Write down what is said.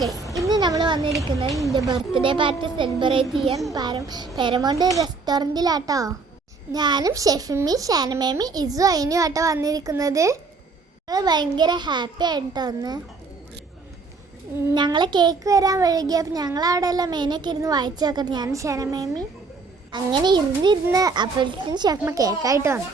Guys, ഇന്ന് നമ്മൾ വന്നിരിക്കുന്നത് എൻ്റെ ബർത്ത്ഡേ പാർട്ടി സെലിബ്രേറ്റ് ചെയ്യാൻ പേരമൗണ്ട് റെസ്റ്റോറൻറ്റിലാട്ടോ. ഞാനും ഷെഫിമ്മി, ഷാനമേമി, ഇസു അതിനും ആട്ടോ വന്നിരിക്കുന്നത്. ഞങ്ങൾ ഭയങ്കര ഹാപ്പി ആയിട്ടോ ഒന്ന്. ഞങ്ങളെ കേക്ക് വരാൻ വൈകിയപ്പോൾ ഞങ്ങളവിടെ എല്ലാം മെയിനൊക്കെ ഇരുന്ന് വായിച്ചു നോക്കട്ടെ ഞാനും ഷാനമേമി. അങ്ങനെ ഇരുന്ന് അപ്പോഴത്തേക്കും ഷെഫിമ്മ കേക്കായിട്ട് വന്നു.